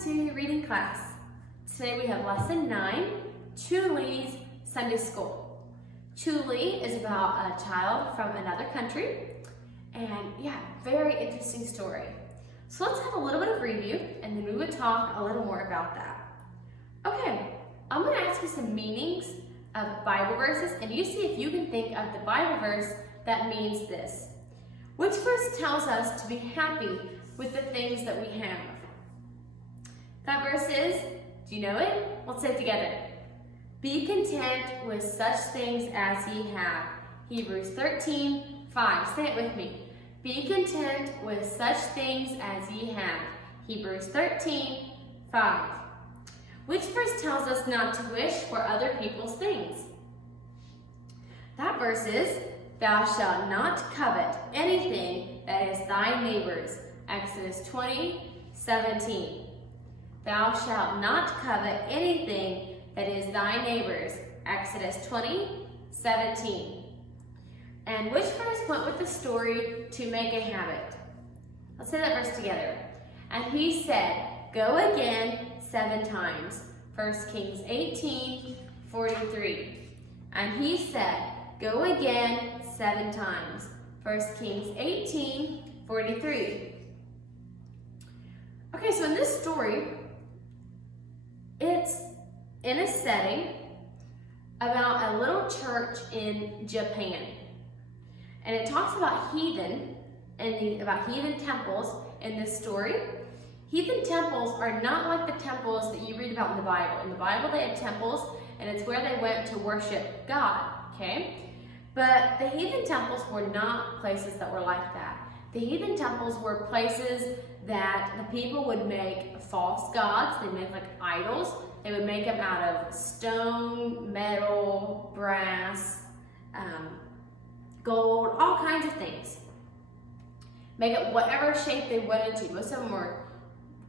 to reading class. Today we have lesson 9, Chuli's Sunday School. Chuli is about a child from another country, and very interesting story. So let's have a little bit of review, and then we would talk a little more about that. Okay, I'm going to ask you some meanings of Bible verses, and you see if you can think of the Bible verse that means this. Which verse tells us to be happy with the things that we have? That verse is, do you know it? Let's say it together. Be content with such things as ye have. Hebrews 13:5. Say it with me. Be content with such things as ye have. Hebrews 13:5. Which verse tells us not to wish for other people's things? That verse is, thou shalt not covet anything that is thy neighbor's. Exodus 20:17. Thou shalt not covet anything that is thy neighbor's. Exodus 20:17. And which verse went with the story to make a habit? Let's say that verse together. And he said, go again 7 times. 1 Kings 18:43. And he said, go again 7 times. 1 Kings 18:43. Okay, so in this story, it's in a setting about a little church in Japan. And it talks about heathen and about heathen temples in this story. Heathen temples are not like the temples that you read about in the Bible. In the Bible, they had temples, and it's where they went to worship God, okay? But the heathen temples were not places that were like that. The heathen temples were places that the people would make false gods. They made like idols. They would make them out of stone, metal, brass, gold, all kinds of things. Make it whatever shape they wanted to. Most of them were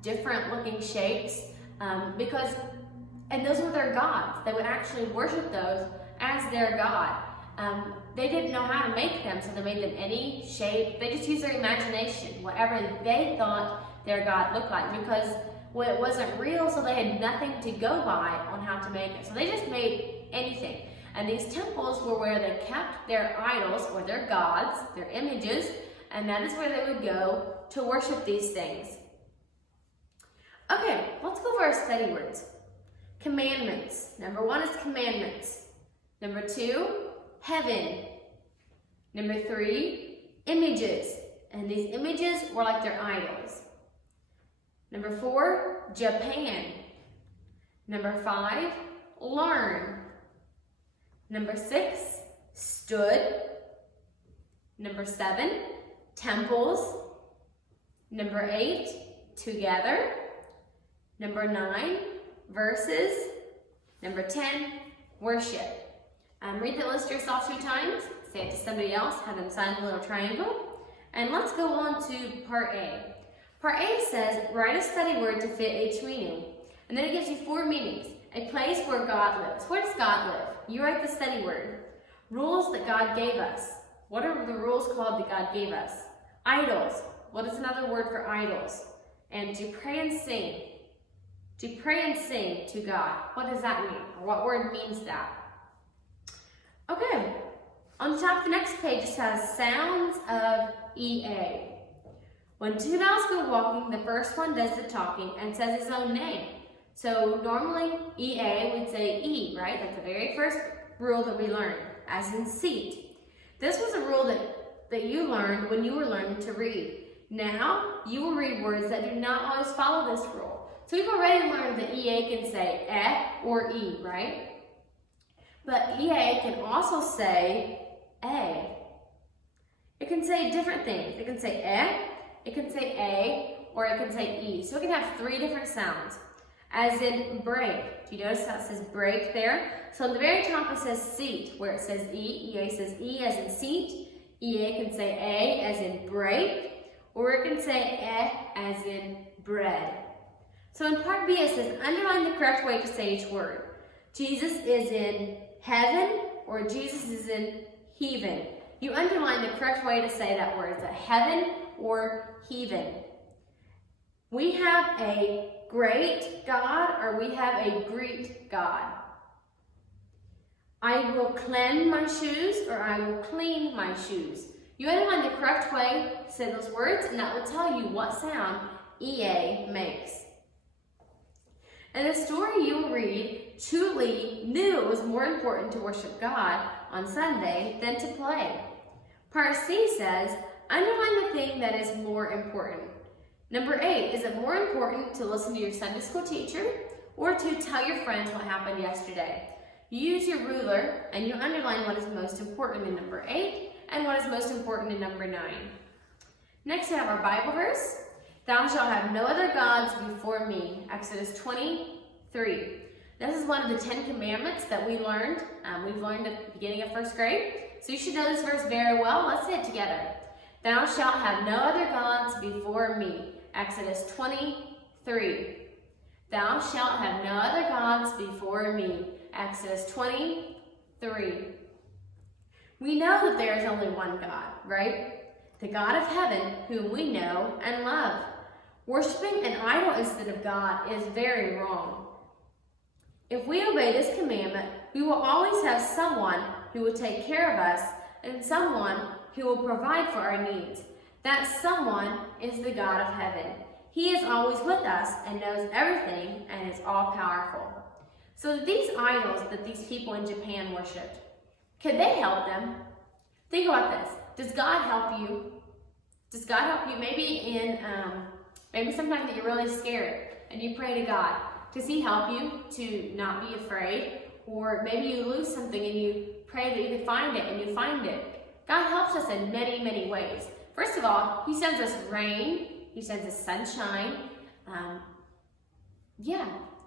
different looking shapes and those were their gods. They would actually worship those as their god. They didn't know how to make them, so they made them any shape. They just used their imagination, whatever they thought their god looked like, because it wasn't real, so they had nothing to go by on how to make it. So they just made anything. And these temples were where they kept their idols or their gods, their images, and that is where they would go to worship these things. Okay, let's go over our study words. Commandments. Number 1 is commandments. Number 2, heaven. Number 3, images. And these images were like their idols. Number 4, Japan. Number 5, learn. Number 6, stood. Number 7, temples. Number 8, together. Number 9, verses. Number 10, worship. Read the list yourself 2 times. Say it to somebody else. Have them sign the little triangle. And let's go on to part A. Part A says, write a study word to fit each meaning. And then it gives you 4 meanings. A place where God lives. Where does God live? You write the study word. Rules that God gave us. What are the rules called that God gave us? Idols. What is another word for idols? And to pray and sing. To pray and sing to God. What does that mean? Or what word means that? Okay. On the top of the next page, it says sounds of EA. When 2 dogs go walking, the first one does the talking and says his own name. So normally EA would say E, right? That's the very first rule that we learned, as in seat. This was a rule that you learned when you were learning to read. Now you will read words that do not always follow this rule. So we've already learned that EA can say or E, right? But EA can also say A. It can say different things. It can say it can say A, or it can say E. So it can have 3 different sounds. As in break. Do you notice how it says break there? So on the very top it says seat, where it says E. EA says E as in seat. EA can say A as in break, or it can say as in bread. So in part B it says underline the correct way to say each word. Jesus is in heaven, or Jesus is in heaven. You underline the correct way to say that word. Is it heaven or heaven? We have a great God or we have a great God. I will cleanse my shoes or I will clean my shoes. You underline the correct way to say those words, and that will tell you what sound EA makes. In the story you will read, Chu Li knew it was more important to worship God on Sunday than to play. Part C says, underline the thing that is more important. Number 8, is it more important to listen to your Sunday school teacher or to tell your friends what happened yesterday? You use your ruler and you underline what is most important in number 8 and what is most important in number 9. Next we have our Bible verse. Thou shalt have no other gods before me. Exodus 23. This is one of the 10 commandments that we learned. We've learned at the beginning of first grade. So you should know this verse very well. Let's say it together. Thou shalt have no other gods before me. Exodus 23. Thou shalt have no other gods before me. Exodus 23. We know that there is only one God, right? The God of heaven, whom we know and love. Worshiping an idol instead of God is very wrong. If we obey this commandment, we will always have someone who will take care of us and someone who will provide for our needs. That someone is the God of heaven. He is always with us and knows everything and is all-powerful. So these idols that these people in Japan worshipped, could they help them? Think about this. Does God help you? Does God help you maybe maybe sometimes that you're really scared and you pray to God? Does he help you to not be afraid? Or maybe you lose something and you pray that you can find it and you find it. God helps us in many, many ways. First of all, he sends us rain. He sends us sunshine.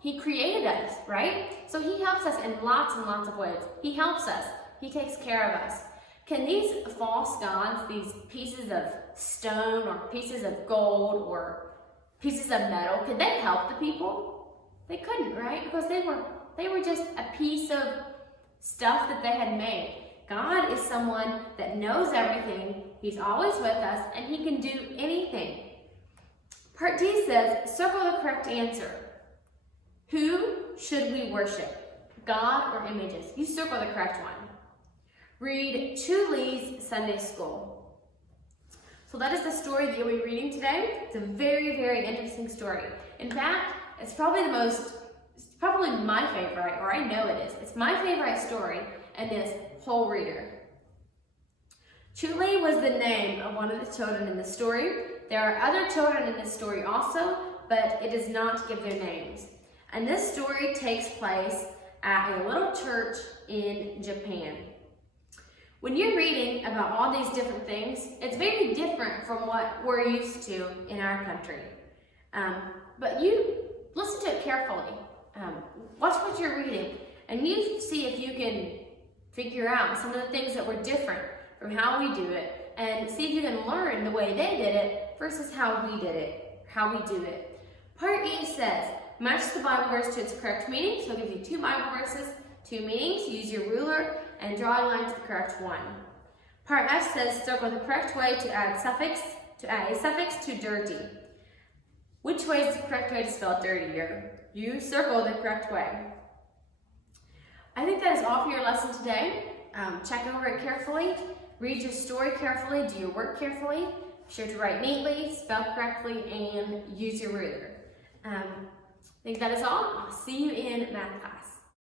He created us, right? So he helps us in lots and lots of ways. He helps us. He takes care of us. Can these false gods, these pieces of stone or pieces of gold or pieces of metal, could they help the people? They couldn't, right? Because they were just a piece of stuff that they had made. God is someone that knows everything. He's always with us and he can do anything. Part D says, circle the correct answer. Who should we worship? God or images? You circle the correct one. Read Chu Li's Sunday School. So that is the story that you'll be reading today. It's a very, very interesting story. In fact, it's probably my favorite, or I know it is. It's my favorite story in this whole reader. Chu Li was the name of one of the children in the story. There are other children in this story also, but it does not give their names. And this story takes place at a little church in Japan. When you're reading about all these different things, it's very different from what we're used to in our country. But you listen to it carefully. Watch what you're reading, and you see if you can figure out some of the things that were different from how we do it, and see if you can learn the way they did it versus how we did it, how we do it. Part E says, match the Bible verse to its correct meaning. So it'll give you 2 Bible verses, 2 meanings. Use your ruler and draw a line to the correct one. Part F says, circle the correct way to add a suffix to dirty. Which way is the correct way to spell dirty here? You circle the correct way. I think that is all for your lesson today. Check over it carefully. Read your story carefully. Do your work carefully. Be sure to write neatly, spell correctly, and use your ruler. I think that is all. I'll see you in math class.